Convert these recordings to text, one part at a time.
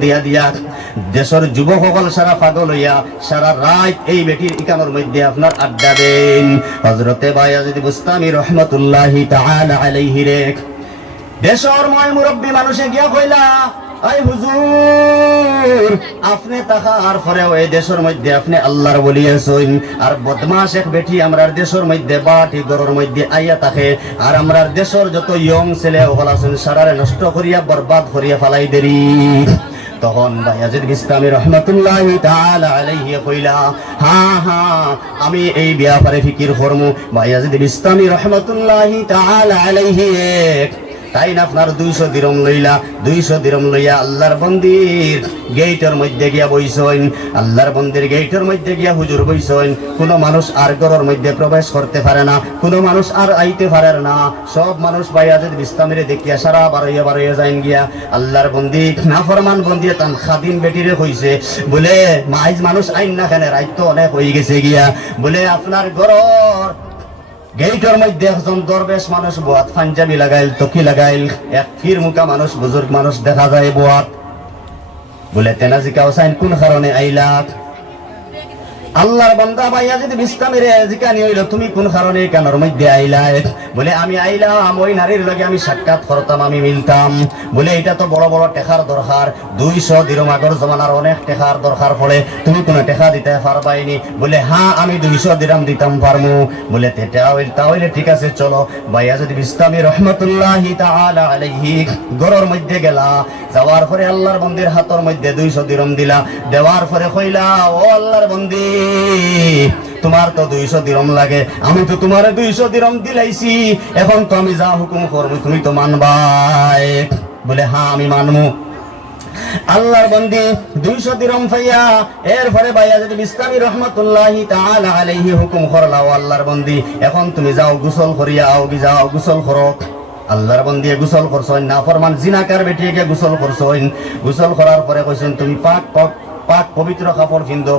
দিয়া দিয়া দেশের যুবকসকল সারা পাগল হইয়া সারা রাত এই বেটির ইকানোর মধ্যে আপনার আড্ডা দেন। হযরতে বায়াজিদ বুস্তামি রহমাতুল্লাহি তাআলা আলাইহি রে দেশের ময় মুরব্বী মানুষে গিয়া কইলা, আই হুজুর আপনি তাহার পরে ওই দেশের মধ্যে আপনি আল্লাহর বলি আছেন, আর বদমাশ এক বেটি আমরার দেশের মধ্যে বাটি ঘরের মধ্যে আইয়া থাকে, আর আমরার দেশের যত ইয়ং ছেলে ওগুলো আছেন সারারে নষ্ট করিয়া বরবাদ করিয়া ফালাই দেরি। তখন বায়াজিদ বিস্তামি রহমাতুল্লাহি তাআলা আলাইহি কইলা, হ্যাঁ হ্যাঁ আমি এই ব্যাপারে ফিকির করমু। বায়াজিদ বিস্তামি রহমাতুল্লাহি তাআলা আলাইহি তাই না আপনার 200 দিরহম লইলা, 200 দিরহম লইয়া আল্লাহর বন্দির গেটের মধ্যে গিয়া বইছেন। আল্লাহর বন্দির গেটের মধ্যে গিয়া হুজুর বইছেন। কোনো মানুষ আর ঘরের মধ্যে প্রবেশ করতে পারে না, কোনো মানুষ আর আইতে পারে না। সব মানুষ বায়াজিদ বিস্তামিরে দেখিয়া সারা বারইয়া যাইন গিয়া আল্লাহর বন্দি নাফরমান বন্দি তান খাদিম বেটিরে কইছে, বলে মাইজ মানুষ আইন না কেন, রাত তো অনেক হয়ে গেছে গিয়া, বলে আপনার ঘর গেটের মধ্যে একজন দরবেশ মানুষ বোয়াত পাঞ্জাবি লাগাইল, টকি লাগাইল, এক ফির মুখা মানুষ বুজুর্গ মানুষ দেখা যায় বোয়াত। বলে তেনাজিকা হোসাইন কোন কারণে আইলা? আল্লাহর বান্দা বায়াজিদ বিস্তামিরে জিকানি হইল, তুমি কোন কারণে কানের মধ্যে আইলা? বলে আমি আইলাম ওই নারীর লগে আমি সাক্ষাৎ করতাম, আমি মিলতাম। বলে এটা তো বড় বড় টেকার দরকার, 200 দিরহম আগর জমানার অনেক টেকার দরকার পড়ে, তুমি কোন টেকা দিতে পারবাইনি? বলে হ্যাঁ আমি 200 দিরহম দিতাম পারমু। বলে তাহলে ঠিক আছে চলো। বায়াজিদ বিস্তামি রহমাতুল্লাহি তাআলা আলাইহি ঘরের মধ্যে গেলা, যাওয়ার পরে আল্লাহর বন্দির হাতের মধ্যে 200 দিরহম দিলা, দেওয়ার পরে কইলা, ও আল্লাহর বন্দি তোমার তো 200 দিরহম লাগে, আমি তো তোমার 200 দিরহম দিলাইছি, এখন তো আমি যা হুকুম করবো তুমি তো মানবাই। বলে হ্যাঁ আমি মানমু। আল্লাহর বন্দি 200 দিরহম পাইয়া এরপরে বায়াজিদ বিস্তামি রহমাতুল্লাহি তাআলা আলাইহি হুকুম করলা, ও আল্লাহর বন্দি এখন তুমি যাও গোসল করিয়া আও, যাও গোসল করো। আল্লাহর বন্দি গোসল করছেন, নাফরমান জিনাকার বেটিকে গোসল করছেন। গোসল করার পরে কইছেন তুমি পাক পবিত্র কাপড় কিনদো,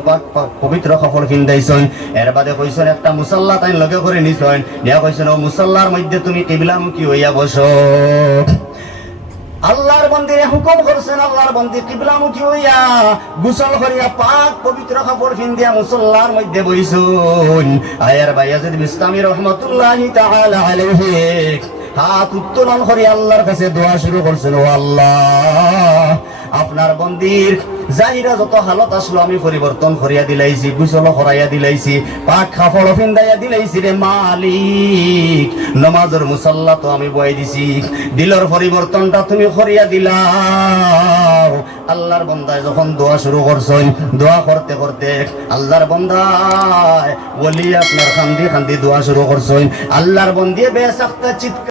পবিত্র কাপড় কিনদাইছেন। এর বাদে কইছেন একটা মুসাল্লা তাই লগে করে নিছেন, নিয়া কইছেন ও মুসাল্লার মধ্যে তুমি কিবলামুখী হইয়া বসো। আল্লাহর বন্দিরে হুকুম করছেন, আল্লাহর বন্দি কিবলামুখী হইয়া গোসল করিয়া পাক পবিত্র কাপড় কিনদিয়া মুসাল্লার মধ্যে বইছেন। আয়ার বায়াজিদ বিস্তামি রহমাতুল্লাহি তাআলা আলাইহি হাত উত্তোলন করে আল্লাহর কাছে দোয়া শুরু করছেন, ও আল্লাহ আপনার বন্দির জাহিরা যত হালত আসলো আমি পরিবর্তন করিয়া দিলাইছি, গোসল করাইয়া দিলাইছি, পাক কাপড় পিন্দাইয়া দিলাইছি রে মালিক। নামাজের মুসাল্লা তো আমি বয়াই দিছি, দিলর পরিবর্তনটা তুমি করিয়া দিলাও। আল্লাহর বন্দায় যখন দোয়া শুরু করছেন, দোয়া করতে করতে আল্লাহর বন্দায় ওলি আপনার খান্দি খান্দি দোয়া শুরু করছেন। আল্লাহর বন্দিয়ে বেশ একটা চিৎকার